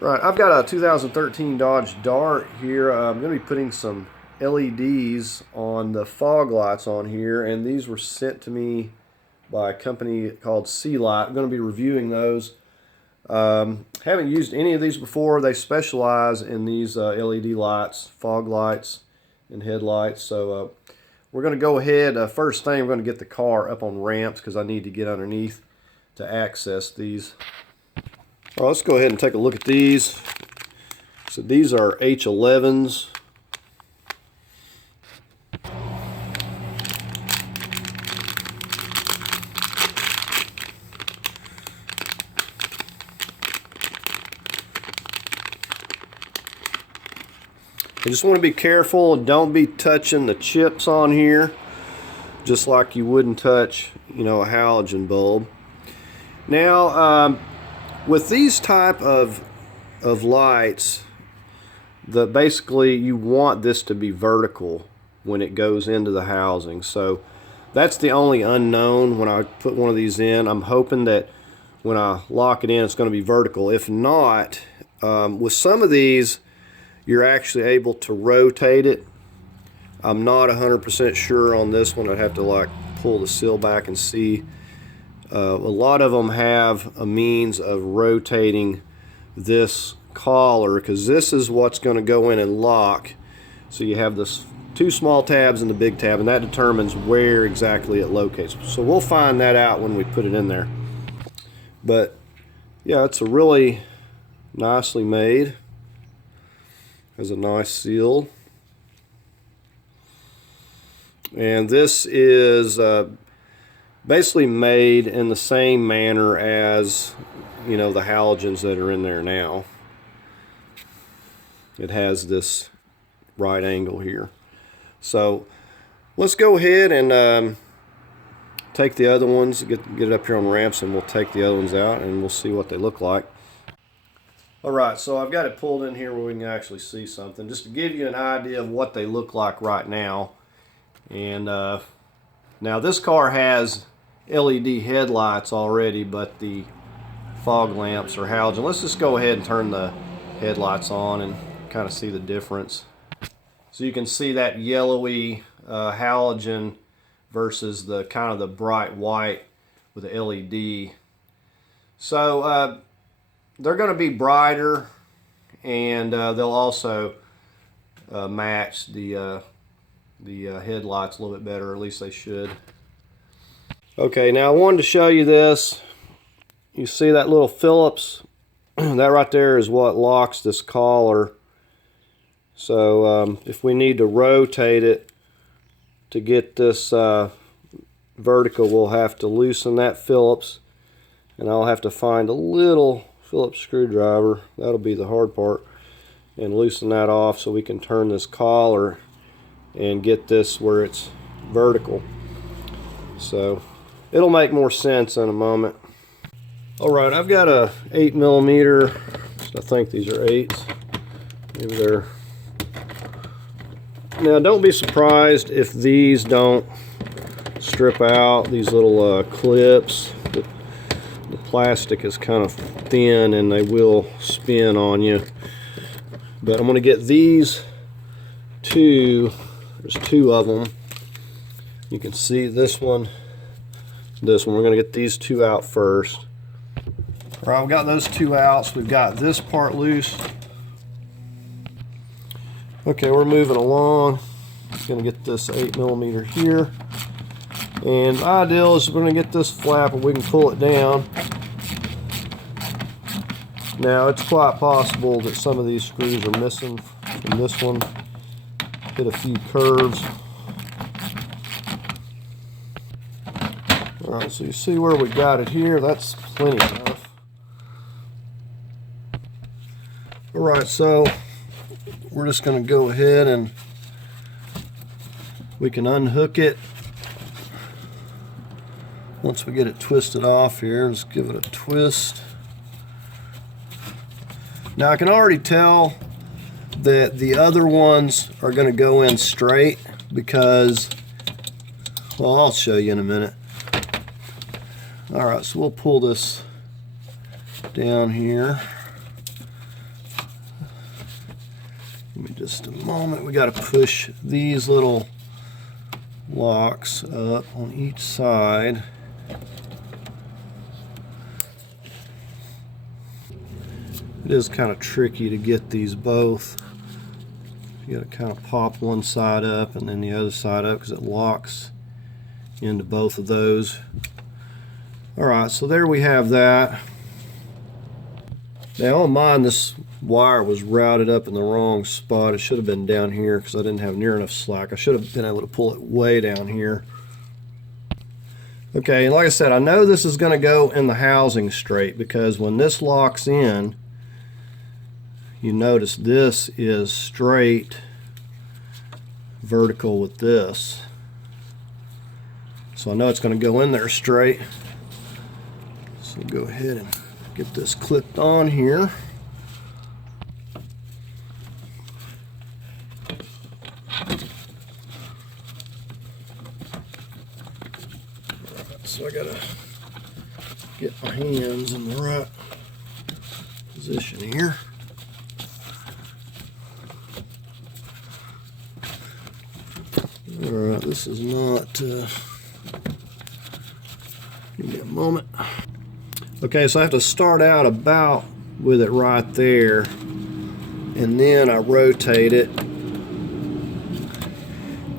Right, I've got a 2013 Dodge Dart here. I'm going to be putting some LEDs on the fog lights on here, and these were sent to me by a company called Sealight. I'm going to be reviewing those. Haven't used any of these before. They specialize in these LED lights, fog lights, and headlights. So we're going to go ahead. First thing, we're going to get the car up on ramps because I need to get underneath to access these. All right, let's go ahead and take a look at these. So these are H11s. You just want to be careful. Don't be touching the chips on here, just like you wouldn't touch, a halogen bulb. Now, with these type of lights, basically you want this to be vertical when it goes into the housing. So that's the only unknown when I put one of these in. I'm hoping that when I lock it in, it's going to be vertical. If not, with some of these, you're actually able to rotate it. I'm not 100% sure on this one. I'd have to pull the seal back and see. A lot of them have a means of rotating this collar, because this is what's going to go in and lock. So you have this two small tabs and the big tab, and that determines where exactly it locates. So we'll find that out when we put it in there. But yeah, it's a really nicely made. Has a nice seal. And this is basically made in the same manner as the halogens that are in there now. It has this right angle here. So let's go ahead and take the other ones, get it up here on ramps, and we'll take the other ones out and we'll see what they look like. Alright, so I've got it pulled in here where we can actually see something, just to give you an idea of what they look like right now. And now this car has LED headlights already, but the fog lamps are halogen. Let's just go ahead and turn the headlights on and kind of see the difference. So you can see that yellowy halogen versus the kind of the bright white with the LED. So they're going to be brighter, and they'll also match the headlights a little bit better, or at least they should. Okay, now I wanted to show you this. You see that little Phillips? That right there is what locks this collar. So if we need to rotate it to get this vertical, we'll have to loosen that Phillips, and I'll have to find a little Phillips screwdriver. That'll be the hard part, and loosen that off so we can turn this collar and get this where it's vertical. So it'll make more sense in a moment. Alright, I've got a 8mm, I think these are 8s. Maybe they're... Now don't be surprised if these don't strip out, these little clips. The plastic is kind of thin and they will spin on you. But I'm going to get these two. There's two of them. You can see this one, this one. We're going to get these two out first. All right, we've got those two out, so we've got this part loose. Okay, we're moving along. Going to get this 8mm here. And the ideal is we're going to get this flap and we can pull it down. Now, it's quite possible that some of these screws are missing from this one. Hit a few curves. Alright, so you see where we got it here. That's plenty enough. Alright, so we're just going to go ahead and we can unhook it. Once we get it twisted off here, let's give it a twist. Now I can already tell that the other ones are going to go in straight because, well, I'll show you in a minute. Alright, so we'll pull this down here. Give me just a moment. We got to push these little locks up on each side. It is kind of tricky to get these both. You got to kind of pop one side up and then the other side up because it locks into both of those. Alright, so there we have that. Now on mine, this wire was routed up in the wrong spot. It should have been down here because I didn't have near enough slack. I should have been able to pull it way down here. Okay, and like I said, I know this is going to go in the housing straight because when this locks in, you notice this is straight vertical with this. So I know it's going to go in there straight. So go ahead and get this clipped on here. So I gotta get my hands in the right position here. Alright, this is not, give me a moment. Okay, so I have to start out about with it right there, and then I rotate it,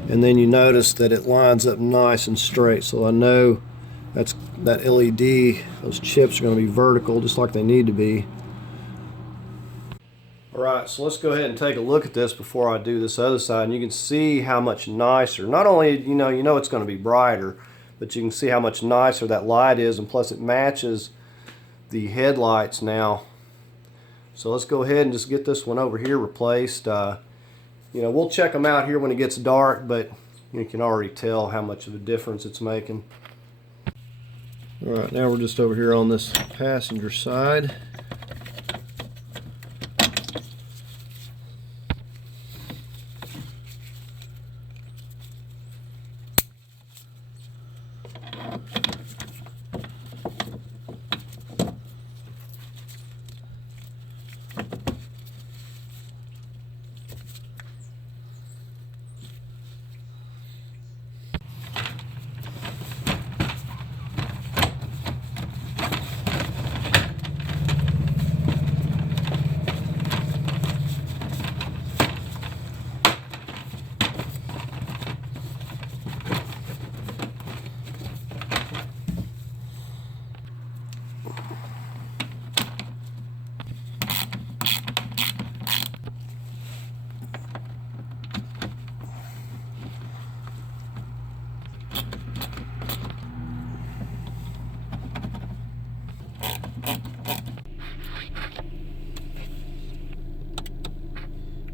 and then you notice that it lines up nice and straight, so I know that LED, those chips are going to be vertical just like they need to be. Alright, so let's go ahead and take a look at this before I do this other side, and you can see how much nicer, not only you know it's going to be brighter, but you can see how much nicer that light is, and plus it matches the headlights now. So let's go ahead and just get this one over here replaced. We'll check them out here when it gets dark, but you can already tell how much of a difference it's making. Alright, now we're just over here on this passenger side.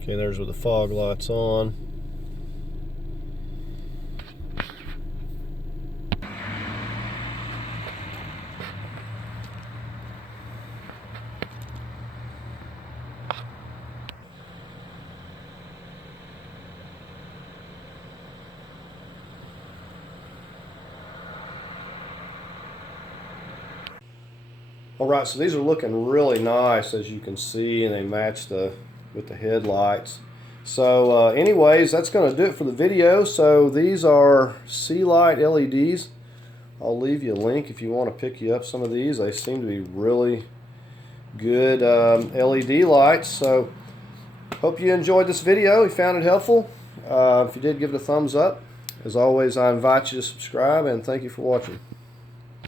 Okay, there's where the fog light's on. Alright, so these are looking really nice, as you can see, and they match with the headlights. So anyways, that's going to do it for the video. So these are Sealight LEDs. I'll leave you a link if you want to pick you up some of these. They seem to be really good LED lights. So hope you enjoyed this video. You found it helpful. If you did, give it a thumbs up. As always, I invite you to subscribe, and thank you for watching.